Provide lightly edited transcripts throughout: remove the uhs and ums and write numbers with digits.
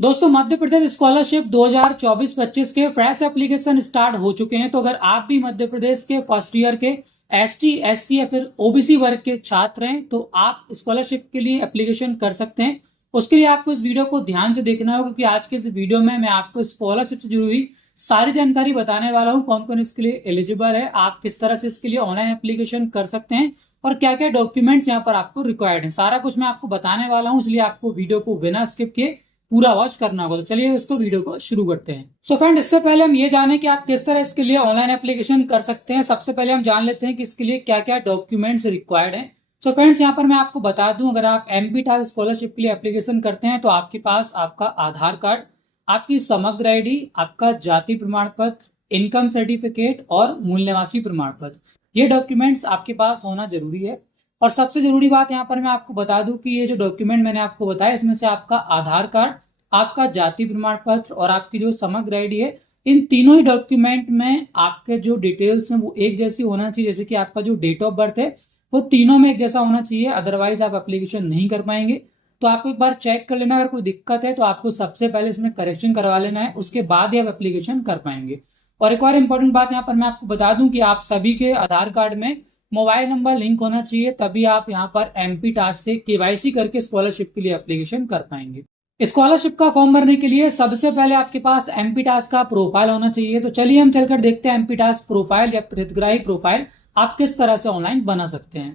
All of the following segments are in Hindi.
दोस्तों, मध्य प्रदेश स्कॉलरशिप 2024-25 के फ्रेश एप्लीकेशन स्टार्ट हो चुके हैं। तो अगर आप भी मध्य प्रदेश के फर्स्ट ईयर के एसटी, एससी या फिर ओबीसी वर्ग के छात्र हैं तो आप स्कॉलरशिप के लिए एप्लीकेशन कर सकते हैं। उसके लिए आपको इस वीडियो को ध्यान से देखना होगा क्योंकि आज के इस वीडियो में मैं आपको स्कॉलरशिप से जुड़ी हुई सारी जानकारी बताने वाला हूँ। कौन कौन इसके लिए एलिजिबल है, आप किस तरह से इसके लिए ऑनलाइन एप्लीकेशन कर सकते हैं और क्या क्या डॉक्यूमेंट्स यहाँ पर आपको रिक्वायर्ड है, सारा कुछ मैं आपको बताने वाला हूँ। इसलिए आपको वीडियो को बिना स्किप किए पूरा वॉच करना होगा। तो चलिए इसको वीडियो को शुरू करते हैं। सो फ्रेंड, इससे पहले हम ये जाने कि आप किस तरह इसके लिए ऑनलाइन एप्लीकेशन कर सकते हैं। सबसे पहले हम जान लेते हैं कि इसके लिए क्या क्या डॉक्यूमेंट्स रिक्वायर्ड हैं। सो फ्रेंड्स, यहाँ पर मैं आपको बता दूं, अगर आप एमपी टास्क स्कॉलरशिप के लिए एप्लीकेशन करते हैं तो आपके पास आपका आधार कार्ड, आपकी समग्र आईडी, आपका जाति प्रमाण पत्र, इनकम सर्टिफिकेट और मूल निवासी प्रमाण पत्र, ये डॉक्यूमेंट्स आपके पास होना जरूरी है। और सबसे जरूरी बात यहाँ पर मैं आपको बता दूं कि ये जो डॉक्यूमेंट मैंने आपको बताया इसमें से आपका आधार कार्ड, आपका जाति प्रमाण पत्र और आपकी जो समग्र आईडी है, इन तीनों ही डॉक्यूमेंट में आपके जो डिटेल्स हैं वो एक जैसी होना चाहिए। जैसे कि आपका जो डेट ऑफ बर्थ है वो तीनों में एक जैसा होना चाहिए, अदरवाइज आप एप्लीकेशन नहीं कर पाएंगे। तो आपको एक बार चेक कर लेना, अगर कोई दिक्कत है तो आपको सबसे पहले इसमें करेक्शन करवा लेना है, उसके बाद ही आप एप्लीकेशन कर पाएंगे। और एक और इंपॉर्टेंट बात यहाँ पर मैं आपको बता दूं कि आप सभी के आधार कार्ड में मोबाइल नंबर लिंक होना चाहिए, तभी आप यहाँ पर एमपी टास्क से केवाईसी करके स्कॉलरशिप के लिए एप्लीकेशन कर पाएंगे। स्कॉलरशिप का फॉर्म भरने के लिए सबसे पहले आपके पास एमपी टास्क का प्रोफाइल होना चाहिए। तो चलिए हम चलकर देखते हैं एमपी टास्क प्रोफाइल या हितग्राही प्रोफाइल आप किस तरह से ऑनलाइन बना सकते हैं।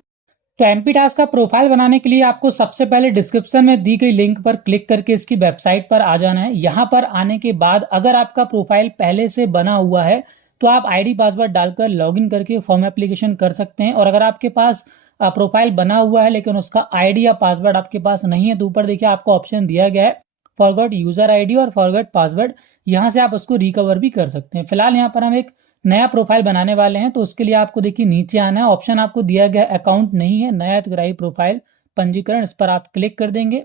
तो एमपी टास्क का प्रोफाइल बनाने के लिए आपको सबसे पहले डिस्क्रिप्शन में दी गई लिंक पर क्लिक करके इसकी वेबसाइट पर आ जाना है। यहाँ पर आने के बाद अगर आपका प्रोफाइल पहले से बना हुआ है तो आप आईडी पासवर्ड डालकर लॉगिन करके फॉर्म एप्लीकेशन कर सकते हैं। और अगर आपके पास प्रोफाइल बना हुआ है लेकिन उसका आईडी या पासवर्ड आपके पास नहीं है तो ऊपर देखिए आपको ऑप्शन दिया गया है फॉरगॉट यूजर आईडी और फॉरगॉट पासवर्ड, यहाँ से आप उसको रिकवर भी कर सकते हैं। फिलहाल यहाँ पर हम एक नया प्रोफाइल बनाने वाले हैं तो उसके लिए आपको देखिए नीचे आना है, ऑप्शन आपको दिया गया अकाउंट नहीं है, नया हितग्राही प्रोफाइल पंजीकरण, इस पर आप क्लिक कर देंगे।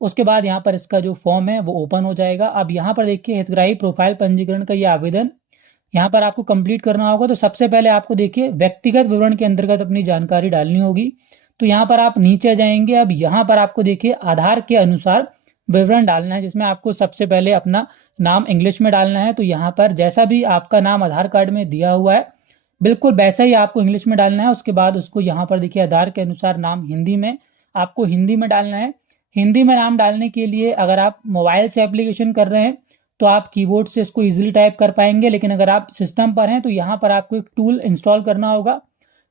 उसके बाद यहाँ पर इसका जो फॉर्म है वो ओपन हो जाएगा। अब यहाँ पर देखिए हितग्राही प्रोफाइल पंजीकरण का ये आवेदन यहाँ पर आपको कंप्लीट करना होगा। तो सबसे पहले आपको देखिए व्यक्तिगत विवरण के अंतर्गत अपनी जानकारी डालनी होगी। तो यहाँ पर आप नीचे जाएंगे। अब यहाँ पर आपको देखिए आधार के अनुसार विवरण डालना है, जिसमें आपको सबसे पहले अपना नाम इंग्लिश में डालना है। तो यहाँ पर जैसा भी आपका नाम आधार कार्ड में दिया हुआ है बिल्कुल वैसा ही आपको इंग्लिश में डालना है। उसके बाद उसको यहाँ पर देखिए आधार के अनुसार नाम हिंदी में आपको हिंदी में डालना है। हिंदी में नाम डालने के लिए अगर आप मोबाइल से एप्लीकेशन कर रहे हैं तो आप कीबोर्ड से इसको इजीली टाइप कर पाएंगे, लेकिन अगर आप सिस्टम पर हैं तो यहाँ पर आपको एक टूल इंस्टॉल करना होगा,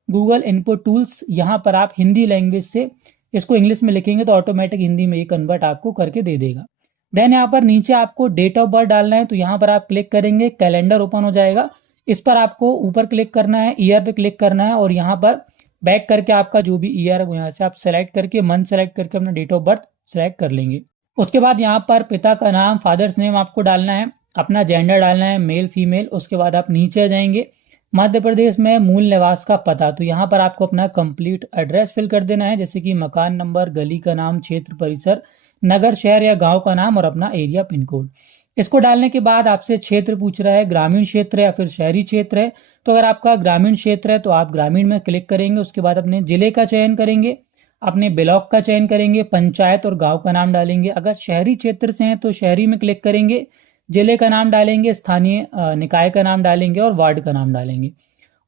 गूगल इनपुट टूल्स। यहाँ पर आप हिंदी लैंग्वेज से इसको इंग्लिश में लिखेंगे तो ऑटोमेटिक हिंदी में ये कन्वर्ट आपको करके दे देगा। देन यहाँ पर नीचे आपको डेट ऑफ बर्थ डालना है। तो यहाँ पर आप क्लिक करेंगे, कैलेंडर ओपन हो जाएगा, इस पर आपको ऊपर क्लिक करना है, ईयर पे क्लिक करना है और यहाँ पर बैक करके आपका जो भी ईयर है वो यहाँ से आप सेलेक्ट करके मंथ सेलेक्ट करके अपना डेट ऑफ बर्थ सेलेक्ट कर लेंगे। उसके बाद यहाँ पर पिता का नाम, फादर्स नेम आपको डालना है, अपना जेंडर डालना है, मेल फीमेल। उसके बाद आप नीचे जाएंगे, मध्य प्रदेश में मूल निवास का पता, तो यहाँ पर आपको अपना कंप्लीट एड्रेस फिल कर देना है, जैसे कि मकान नंबर, गली का नाम, क्षेत्र परिसर, नगर शहर या गांव का नाम और अपना एरिया पिन कोड। इसको डालने के बाद आपसे क्षेत्र पूछ रहा है, ग्रामीण क्षेत्र है या फिर शहरी क्षेत्र है। तो अगर आपका ग्रामीण क्षेत्र है तो आप ग्रामीण में क्लिक करेंगे। उसके बाद अपने जिले का चयन करेंगे, अपने ब्लॉक का चयन करेंगे, पंचायत और गाँव का नाम डालेंगे। अगर शहरी क्षेत्र से हैं तो शहरी में क्लिक करेंगे, जिले का नाम डालेंगे, स्थानीय निकाय का नाम डालेंगे और वार्ड का नाम डालेंगे।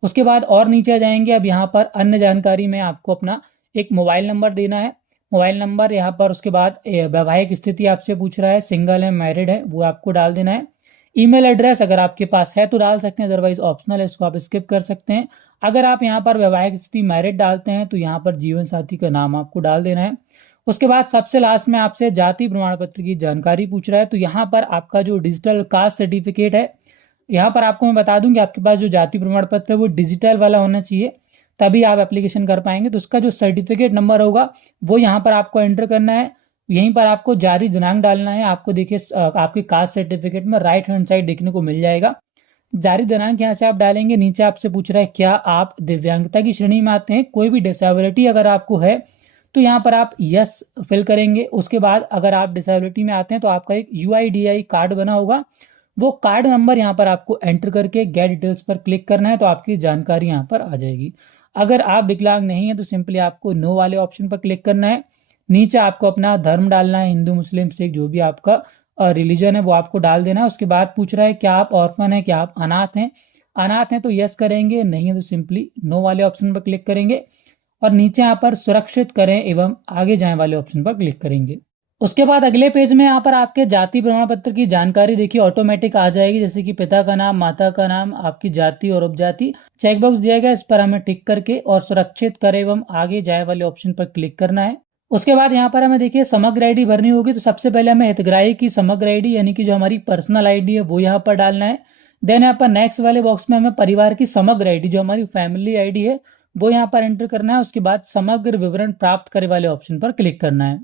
उसके बाद और नीचे जाएंगे। अब यहाँ पर अन्य जानकारी में आपको अपना एक मोबाइल नंबर देना है, मोबाइल नंबर यहाँ पर। उसके बाद वैवाहिक स्थिति आपसे पूछ रहा है, सिंगल है, मैरिड है, वो आपको डाल देना है। ईमेल एड्रेस अगर आपके पास है तो डाल सकते हैं, अदरवाइज ऑप्शनल है, इसको आप स्किप कर सकते हैं। अगर आप यहाँ पर वैवाहिक स्थिति मैरिड डालते हैं तो यहाँ पर जीवन साथी का नाम आपको डाल देना है। उसके बाद सबसे लास्ट में आपसे जाति प्रमाण पत्र की जानकारी पूछ रहा है। तो यहाँ पर आपका जो डिजिटल कास्ट सर्टिफिकेट है, यहाँ पर आपको मैं बता दूं कि आपके पास जो जाति प्रमाण पत्र है वो डिजिटल वाला होना चाहिए, तभी आप एप्लीकेशन कर पाएंगे। तो उसका जो सर्टिफिकेट नंबर होगा वो यहाँ पर आपको एंटर करना है। यहीं पर आपको जारी दिनांक डालना है। आपको देखिए आपके कास्ट सर्टिफिकेट में राइट हैंड साइड देखने को मिल जाएगा, जारी दिनांक यहाँ से आप डालेंगे। नीचे आपसे पूछ रहा है क्या आप दिव्यांगता की श्रेणी में आते हैं, कोई भी डिसेबिलिटी अगर आपको है तो यहाँ पर आप यस फिल करेंगे। उसके बाद अगर आप डिसेबिलिटी में आते हैं तो आपका एक यूआईडीआई कार्ड बना होगा, वो कार्ड नंबर यहाँ पर आपको एंटर करके गेट डिटेल्स पर क्लिक करना है, तो आपकी जानकारी यहाँ पर आ जाएगी। अगर आप विकलांग नहीं है तो सिंपली आपको नो वाले ऑप्शन पर क्लिक करना है। नीचे आपको अपना धर्म डालना है, हिंदू मुस्लिम सिख जो भी आपका रिलीजन है वो आपको डाल देना है। उसके बाद पूछ रहा है क्या आप ऑर्फन है, क्या आप अनाथ हैं। अनाथ हैं तो यस करेंगे, नहीं है तो सिंपली नो वाले ऑप्शन पर क्लिक करेंगे और नीचे यहाँ पर सुरक्षित करें एवं आगे जाएं वाले ऑप्शन पर क्लिक करेंगे। उसके बाद अगले पेज में यहाँ पर आपके जाति प्रमाण पत्र की जानकारी देखिए ऑटोमेटिक आ जाएगी, जैसे कि पिता का नाम, माता का नाम, आपकी जाति और उपजाति। चेकबॉक्स दिया गया, इस पर हमें टिक करके और सुरक्षित करें एवं आगे जाए वाले ऑप्शन पर क्लिक करना है। उसके बाद यहाँ पर हमें देखिए समग्र आईडी भरनी होगी, तो सबसे पहले हमें हितग्राही की समग्र आईडी यानी कि जो हमारी पर्सनल आईडी है वो यहाँ पर डालना है। देन यहाँ पर नेक्स्ट वाले बॉक्स में हमें परिवार की समग्र आईडी जो हमारी फैमिली आईडी है वो यहाँ पर एंटर करना है। उसके बाद समग्र विवरण प्राप्त करे वाले ऑप्शन पर क्लिक करना है।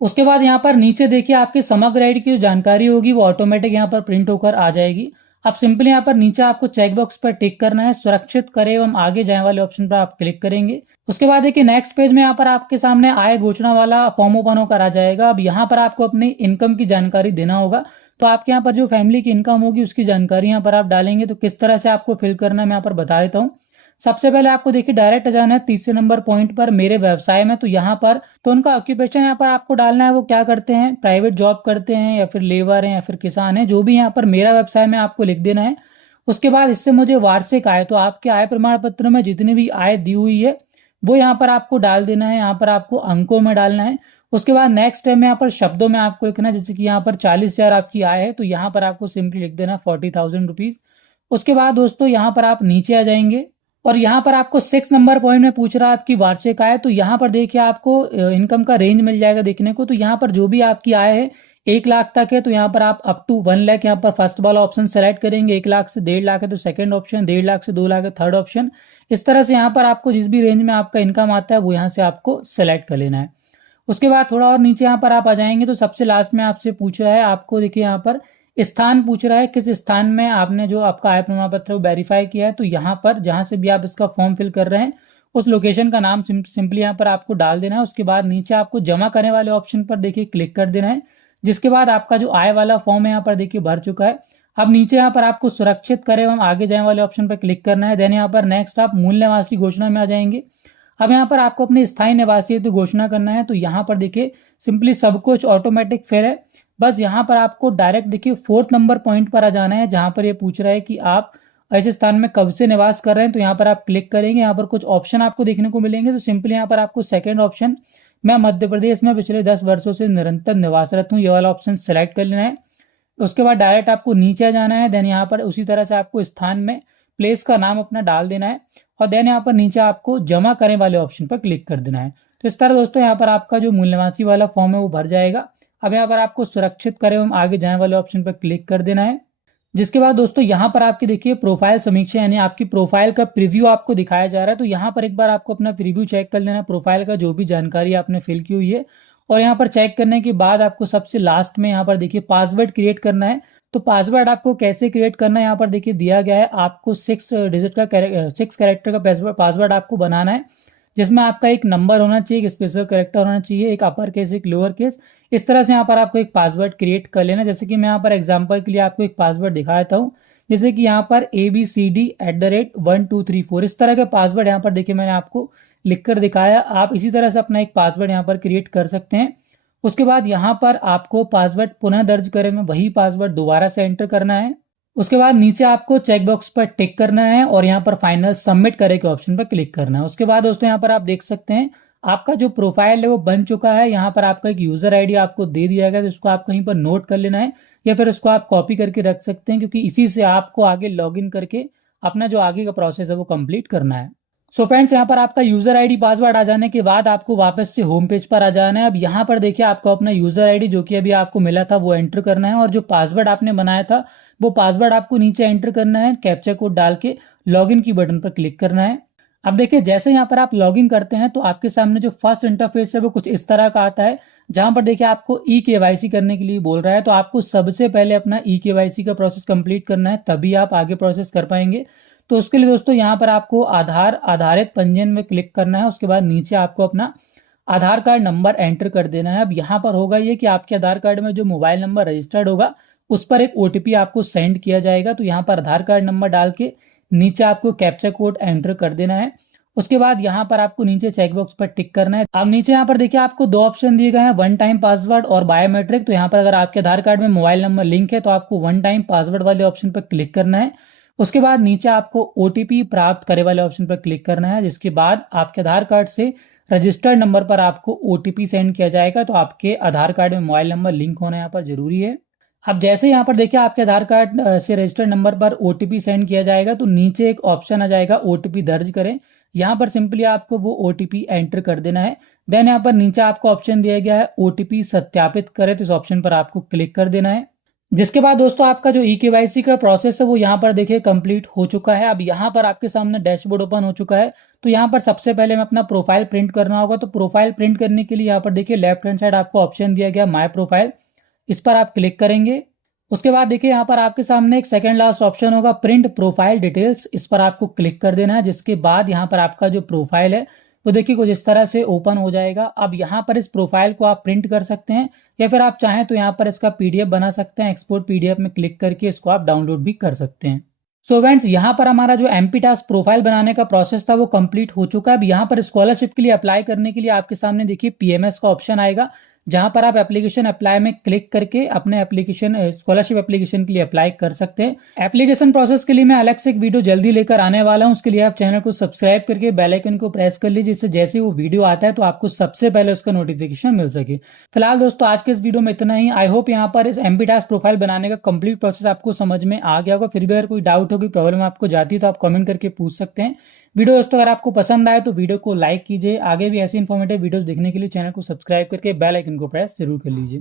उसके बाद यहाँ पर नीचे देखिए आपके समग्र आईडी की जो जानकारी होगी वो ऑटोमेटिक यहाँ पर प्रिंट होकर आ जाएगी। अब सिंपली यहाँ पर नीचे आपको चेकबॉक्स पर टिक करना है, सुरक्षित करें एवं आगे जाए वाले ऑप्शन पर आप क्लिक करेंगे। उसके बाद देखिए नेक्स्ट पेज में यहाँ पर आपके सामने आय घोषणा वाला फॉर्म ओपन होकर आ जाएगा। अब यहाँ पर आपको अपनी इनकम की जानकारी देना होगा, तो आपके यहाँ पर जो फैमिली की इनकम होगी उसकी जानकारी यहाँ पर आप डालेंगे। तो किस तरह से आपको फिल करना है मैं यहाँ पर बता देता हूँ। सबसे पहले आपको देखिए डायरेक्ट जाना है तीसरे नंबर पॉइंट पर मेरे व्यवसाय में, तो यहाँ पर तो उनका ऑक्यूपेशन यहाँ पर आपको डालना है, वो क्या करते हैं, प्राइवेट जॉब करते हैं या फिर लेबर हैं या फिर किसान हैं, जो भी यहाँ पर मेरा व्यवसाय में आपको लिख देना है। उसके बाद इससे मुझे वार्षिक आय, तो आपके आय प्रमाण पत्र में जितनी भी आय दी हुई है वो यहाँ पर आपको डाल देना है, यहाँ पर आपको अंकों में डालना है। उसके बाद नेक्स्ट है में यहाँ पर शब्दों में आपको लिखना है, जैसे कि यहाँ पर 40,000 आपकी आय है तो यहाँ पर आपको सिंपली लिख देना 40,000 रुपीज। उसके बाद दोस्तों यहाँ पर आप नीचे आ जाएंगे और यहाँ पर आपको 6 नंबर पॉइंट में पूछ रहा है आपकी वार्षिक आय, तो यहाँ पर देखिए आपको इनकम का रेंज मिल जाएगा देखने को। तो यहाँ पर जो भी आपकी आय है 1 लाख तक है तो यहाँ पर आप अप टू 1 लाख यहाँ पर फर्स्ट वाला ऑप्शन सेलेक्ट करेंगे। 1 लाख से 1.5 लाख है तो सेकंड ऑप्शन, 1.5 लाख से 2 लाख है थर्ड ऑप्शन। इस तरह से यहाँ पर आपको जिस भी रेंज में आपका इनकम आता है वो यहाँ से आपको सेलेक्ट कर लेना है। उसके बाद थोड़ा और नीचे यहाँ पर आप आ जाएंगे तो सबसे लास्ट में आपसे पूछ रहा है, आपको देखिए यहाँ पर स्थान पूछ रहा है, किस स्थान में आपने जो आपका आय प्रमाण पत्र वेरीफाई किया है। तो यहाँ पर जहां से भी आप इसका फॉर्म फिल कर रहे हैं उस लोकेशन का नाम सिंपली यहाँ पर आपको डाल देना है। उसके बाद नीचे आपको जमा करने वाले ऑप्शन पर देखिए क्लिक कर देना है, जिसके बाद आपका जो आय वाला फॉर्म है यहाँ पर देखिए भर चुका है। अब नीचे यहाँ पर आपको सुरक्षित करें एवं आगे जाने वाले ऑप्शन पर क्लिक करना है। देन यहाँ पर नेक्स्ट आप मूल निवासी घोषणा में आ जाएंगे। अब यहाँ पर आपको अपने स्थायी निवासी हेतु घोषणा करना है, तो यहाँ पर देखिए सिंपली सब कुछ ऑटोमेटिक फिल है। बस यहाँ पर आपको डायरेक्ट देखिए 4th नंबर पॉइंट पर आ जाना है, जहां पर ये पूछ रहा है कि आप ऐसे स्थान में कब से निवास कर रहे हैं। तो यहाँ पर आप क्लिक करेंगे, यहाँ पर कुछ ऑप्शन आपको देखने को मिलेंगे। तो सिंपली यहाँ पर आपको सेकंड ऑप्शन, मैं मध्य प्रदेश में पिछले 10 वर्षों से निरंतर निवासरत हूँ, ये वाला ऑप्शन सेलेक्ट कर लेना है। उसके बाद डायरेक्ट आपको नीचे जाना है। देन यहाँ पर उसी तरह से आपको स्थान में प्लेस का नाम अपना डाल देना है और देन यहाँ पर नीचे आपको जमा करें वाले ऑप्शन पर क्लिक कर देना है। तो इस तरह दोस्तों यहाँ पर आपका जो मूल निवासी वाला फॉर्म है वो भर जाएगा। अब यहाँ पर आपको सुरक्षित करें एवं आगे जाने वाले ऑप्शन पर क्लिक कर देना है। जिसके बाद दोस्तों यहाँ पर आपकी देखिए प्रोफाइल समीक्षा यानी आपकी प्रोफाइल का प्रीव्यू आपको दिखाया जा रहा है। तो यहाँ पर एक बार आपको अपना प्रीव्यू चेक कर लेना, प्रोफाइल का जो भी जानकारी आपने फिल की हुई है। और यहाँ पर चेक करने के बाद आपको सबसे लास्ट में यहाँ पर देखिए पासवर्ड क्रिएट करना है। तो पासवर्ड आपको कैसे क्रिएट करना है यहाँ पर देखिए दिया गया है, आपको 6 डिजिट का 6 कैरेक्टर का पासवर्ड आपको बनाना है, जिसमें आपका एक नंबर होना चाहिए, एक स्पेशल कैरेक्टर होना चाहिए, एक अपर केस एक लोअर केस। इस तरह से यहाँ पर आपको एक पासवर्ड क्रिएट कर लेना। जैसे कि मैं यहाँ पर एग्जांपल के लिए आपको एक पासवर्ड दिखा देता हूँ, जैसे कि यहाँ पर ABCD@1234 इस तरह के पासवर्ड यहाँ पर देखिए मैंने आपको लिखकर दिखाया। आप इसी तरह से अपना एक पासवर्ड यहाँ पर क्रिएट कर सकते हैं। उसके बाद यहाँ पर आपको पासवर्ड पुनः दर्ज करें में वही पासवर्ड दोबारा से एंटर करना है। उसके बाद नीचे आपको चेकबॉक्स पर टिक करना है और यहाँ पर फाइनल सबमिट करें के ऑप्शन पर क्लिक करना है। उसके बाद दोस्तों यहाँ पर आप देख सकते हैं आपका जो प्रोफाइल है वो बन चुका है। यहाँ पर आपका एक यूजर आईडी आपको दे दिया गया, तो इसको आप कहीं पर नोट कर लेना है या फिर इसको आप कॉपी करके रख सकते हैं, क्योंकि इसी से आपको आगे लॉगिन करके अपना जो आगे का प्रोसेस है वो कंप्लीट करना है। सो फ्रेंड्स यहाँ पर आपका यूजर आईडी पासवर्ड आ जाने के बाद आपको वापस से होम पेज पर आ जाना है। अब यहाँ पर देखिए आपको अपना यूजर आईडी जो कि अभी आपको मिला था वो एंटर करना है और जो पासवर्ड आपने बनाया था वो पासवर्ड आपको नीचे एंटर करना है। कैप्चा कोड डाल के लॉगिन की बटन पर क्लिक करना है। अब देखिए जैसे यहाँ पर आप लॉगिन करते हैं तो आपके सामने जो फर्स्ट इंटरफेस है वो कुछ इस तरह का आता है, जहां पर देखिए आपको KYC करने के लिए बोल रहा है। तो आपको सबसे पहले अपना KYC का प्रोसेस कंप्लीट करना है, तभी आप आगे प्रोसेस कर पाएंगे। तो उसके लिए दोस्तों यहाँ पर आपको आधार आधारित पंजीयन में क्लिक करना है। उसके बाद नीचे आपको अपना आधार कार्ड नंबर एंटर कर देना है। अब यहाँ पर होगा ये कि आपके आधार कार्ड में जो मोबाइल नंबर रजिस्टर्ड होगा उस पर एक OTP आपको सेंड किया जाएगा। तो यहाँ पर आधार कार्ड नंबर डाल के नीचे आपको कैप्चा कोड एंटर कर देना है उसके बाद यहाँ पर आपको नीचे चेकबॉक्स पर टिक करना है। अब नीचे यहाँ पर देखिए आपको दो ऑप्शन दिए गए हैं, वन टाइम पासवर्ड और बायोमेट्रिक। तो यहाँ पर अगर आपके आधार कार्ड में मोबाइल नंबर लिंक है तो आपको वन टाइम पासवर्ड वाले ऑप्शन पर क्लिक करना है। उसके बाद नीचे आपको ओटीपी प्राप्त करे वाले ऑप्शन पर क्लिक करना है, जिसके बाद आपके आधार कार्ड से रजिस्टर्ड नंबर पर आपको ओटीपी सेंड किया जाएगा। तो आपके आधार कार्ड में मोबाइल नंबर लिंक होना यहाँ पर जरूरी है। अब जैसे यहाँ पर देखिए आपके आधार कार्ड से रजिस्टर्ड नंबर पर ओटीपी सेंड किया जाएगा तो नीचे एक ऑप्शन आ जाएगा ओटीपी दर्ज करें। यहाँ पर सिंपली आपको वो ओटीपी एंटर कर देना है। देन यहाँ पर नीचे आपको ऑप्शन दिया गया है ओटीपी सत्यापित करें, तो इस ऑप्शन पर आपको क्लिक कर देना है। जिसके बाद दोस्तों आपका जो ई-केवाईसी का प्रोसेस है वो यहाँ पर देखिए कंप्लीट हो चुका है। अब यहाँ पर आपके सामने डैशबोर्ड ओपन हो चुका है। तो यहाँ पर सबसे पहले मैं अपना प्रोफाइल प्रिंट करना होगा। तो प्रोफाइल प्रिंट करने के लिए यहाँ पर देखिए लेफ्ट हैंड साइड आपको ऑप्शन दिया गया माय प्रोफाइल, इस पर आप क्लिक करेंगे। उसके बाद देखिए यहाँ पर आपके सामने एक सेकंड लास्ट ऑप्शन होगा प्रिंट प्रोफाइल डिटेल्स, इस पर आपको क्लिक कर देना है। जिसके बाद यहाँ पर आपका जो प्रोफाइल है वो देखिए कुछ इस तरह से ओपन हो जाएगा। अब यहाँ पर इस प्रोफाइल को आप प्रिंट कर सकते हैं या फिर आप चाहें तो यहाँ पर इसका पीडीएफ बना सकते हैं। एक्सपोर्ट पीडीएफ में क्लिक करके इसको आप डाउनलोड भी कर सकते हैं। सो फ्रेंड्स, यहाँ पर हमारा जो एमपी टास्क प्रोफाइल बनाने का प्रोसेस था वो कंप्लीट हो चुका है। अब यहाँ पर स्कॉलरशिप के लिए अप्लाई करने के लिए आपके सामने देखिए पीएमएस का ऑप्शन आएगा, जहां पर आप एप्लीकेशन अप्लाई में क्लिक करके अपने एप्लीकेशन स्कॉलरशिप एप्लीकेशन के लिए अप्लाई कर सकते हैं। एप्लीकेशन प्रोसेस के लिए मैं अलग से एक वीडियो जल्दी लेकर आने वाला हूं। उसके लिए आप चैनल को सब्सक्राइब करके बेल आइकन को प्रेस कर लीजिए, जिससे जैसे वो वीडियो आता है तो आपको सबसे पहले उसका नोटिफिकेशन मिल सके। फिलहाल दोस्तों आज के इस वीडियो में इतना ही। आई होप यहाँ पर इस एमपी टास्क प्रोफाइल बनाने का कंप्लीट प्रोसेस आपको समझ में आ गया होगा। फिर भी अगर कोई डाउट हो, कोई प्रॉब्लम आपको जाती है तो आप कमेंट करके पूछ सकते हैं। वीडियो दोस्तों अगर आपको पसंद आए तो वीडियो को लाइक कीजिए। आगे भी ऐसी इन्फॉर्मेटिव वीडियोस देखने के लिए चैनल को सब्सक्राइब करके बेल आइकन को प्रेस जरूर कर लीजिए।